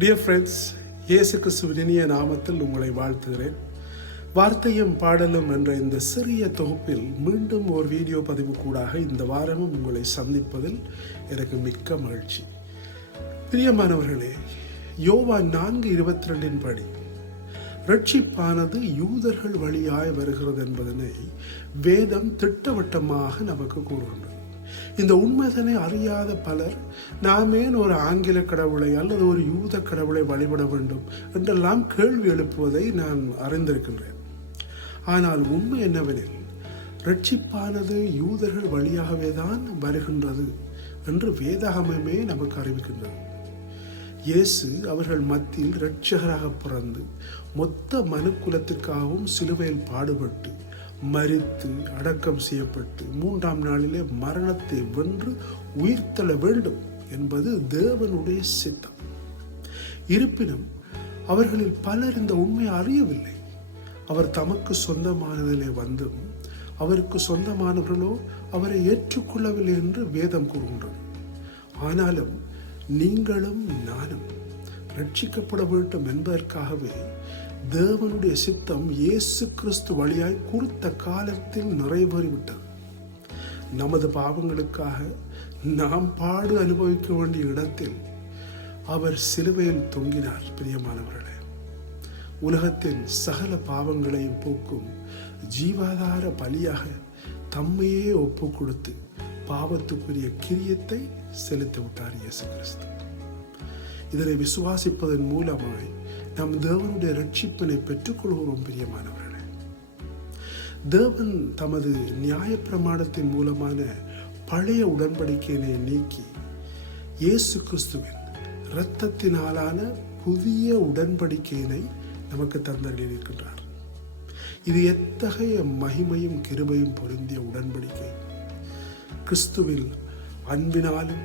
Dear friends, இயேசு கிறிஸ்துவின் இனிய நாமத்தில் உங்களை வாழ்த்துகிறேன். வார்த்தையும் பாடலும் என்ற இந்த சிறிய தொகுப்பில் மீண்டும் ஒரு வீடியோ பதிவு கூடாக இந்த வாரமும் உங்களை சந்திப்பதில் எனக்கு மிக்க மகிழ்ச்சி. பிரியமானவர்களே, யோவான் 4:22 படி ரட்சிப்பானது யூதர்கள் வழியாய் வருகிறது என்பதனை வேதம் திட்டவட்டமாக நமக்கு கூறுகின்றது. இந்த உண்மைதனை அறியாத பலர் நாம் ஏன் ஒரு ஆங்கில கடவுளை அல்லது ஒரு யூத கடவுளை வழிபட வேண்டும் என்றெல்லாம் கேள்வி எழுப்புவதை நான் அறிந்திருக்கின்றேன். ஆனால் உண்மை என்னவெனில், ரட்சிப்பானது யூதர்கள் வழியாகவே தான் வருகின்றது என்று வேதாகமமே நமக்கு அறிவிக்கின்றது. இயேசு அவர்கள் மத்தியில் இரட்சகராக பிறந்து மொத்த மனுக்குலத்திற்காகவும் சிலுவையில் பாடுபட்டு மரித்து அடக்கம் செய்யப்பட்டு 3ஆம் நாளிலே மரணத்தை வென்று உயிர்த்தெழ வேண்டும் என்பது தேவனுடைய சித்தம். இருப்பினும் அவர்களில் பலர் இந்த உண்மையை அறியவில்லை. அவர் தமக்கு சொந்தமானதிலே வந்தும் அவருக்கு சொந்தமானவர்களோ அவரை ஏற்றுக்கொள்ளவில்லை என்று வேதம் கூறுகின்றது. ஆனாலும் நீங்களும் நானும் ரட்சிக்கப்பட வேண்டும் என்பதற்காகவே தேவனுடைய சித்தம் இயேசு கிறிஸ்து வழியாய் குறித்த காலத்தில் நிறைவேறிவிட்டது. நமது பாவங்களுக்காக நாம் பாடு அனுபவிக்க வேண்டிய இடத்தில் அவர் சிலுவையில் தொங்கினார். பிரியமானவர்களே, உலகத்தின் சகல பாவங்களையும் போக்கும் ஜீவாதார பலியாக தம்மையே ஒப்பு கொடுத்து பாவத்துக்குரிய கிரியத்தை செலுத்தி விட்டார் இயேசு கிறிஸ்து. இதனை விசுவாசிப்பதன் மூலமாய் நாம் தேவனுடைய ரட்சிப்பினை பெற்றுக்கொள்கிறோம். பிரியமானவர்களே, தேவன் தமது நியாயப்பிரமாணத்தின் மூலமான பழைய உடன்படிக்கையினை நீக்கி இயேசு கிறிஸ்துவின் இரத்தத்தினாலான புதிய உடன்படிக்கையினை நமக்கு தந்தளிக்கின்றார். இது எத்தகைய மகிமையும் கிருபையும் பொருந்திய உடன்படிக்கை! கிறிஸ்துவில் அன்பினாலும்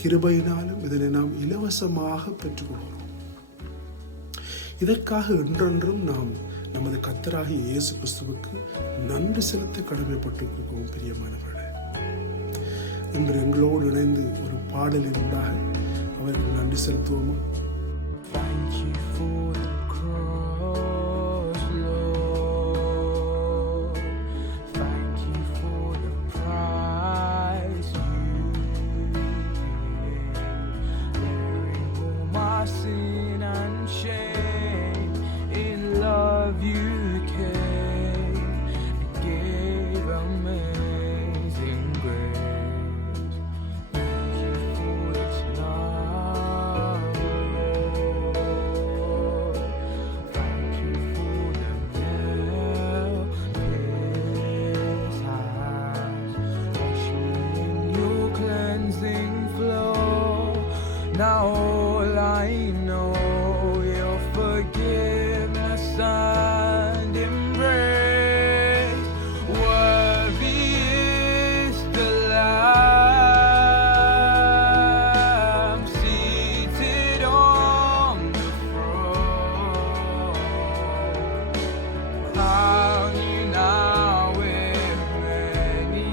கிருபையினாலும் இதனை நாம் இலவசமாக பெற்றுக்கொள்கிறோம். இதற்காக என்றென்றும் நாம் நமது கர்த்தராகிய இயேசு கிறிஸ்துவுக்கு நன்றி செலுத்த கடமைப்பட்டிருக்கிறோம். பிரியமானவர்களே, இன்று எங்களோடு இணைந்து ஒரு பாடலின் ஊடாக அவருக்கு நன்றி செலுத்துவோமா? Now all I know, your forgiveness and embrace. Worthy is the Lamb seated on the throne. Crown you now with many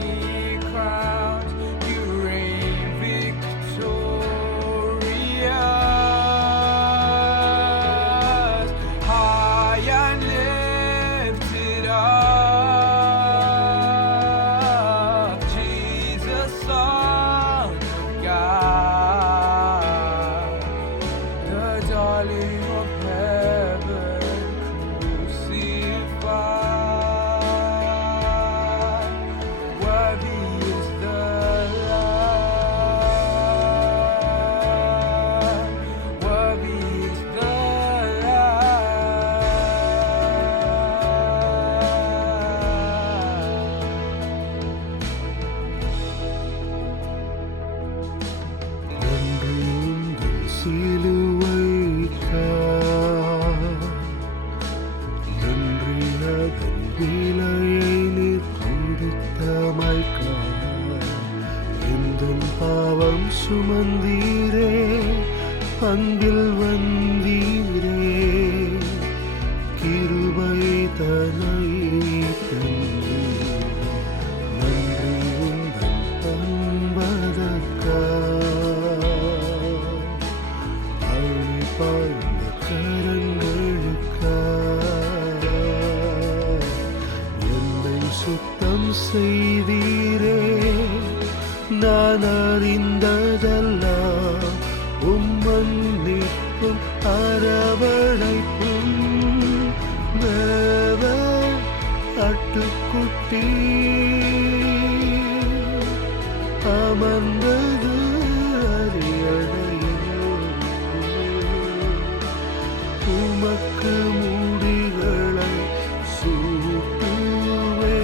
crowns. You reign victorious. High and lifted up, Jesus, Son of God, the darling of heaven, crucified. Worthy is the Lamb, worthy is the நன்றி உந்தன் சிலுவைக்காய், நன்றி அதன் விலையை நீர் கொடுத்தமைக்காய். எந்தன் பாவம் சுமந்தீரே, அன்பில் வந்தீரே, கிருபை தனை தந்தீர். நன்றி உந்தன் அன்பதற்காய். சுத்தம் செய்தீரே. நான் அறிந்ததெல்லாம் உம்மன்னிப்பும் அரவணைப்பும். தேவ ஆட்டுக்குட்டி அமர்ந்தது அரியணையில். உமக்கு முடிகளை சூட்டுவே.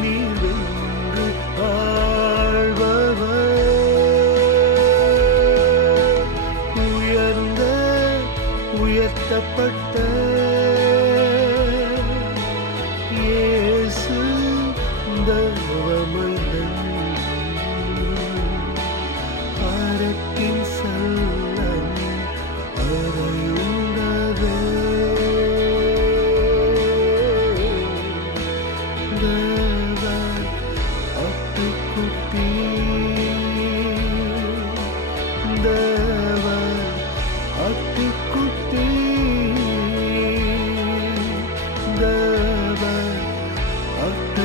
நீர் வென்று ஆழ்பவர். உயர்த்தப்பட்ட இயேசு தேவமைந்தன். அரக்கின் செல்லம் அறையுண்டதே. தேவ ஆட்டுக்குட்டி தேவ ஆட்டுக்குட்டி தேவ ஆட்டு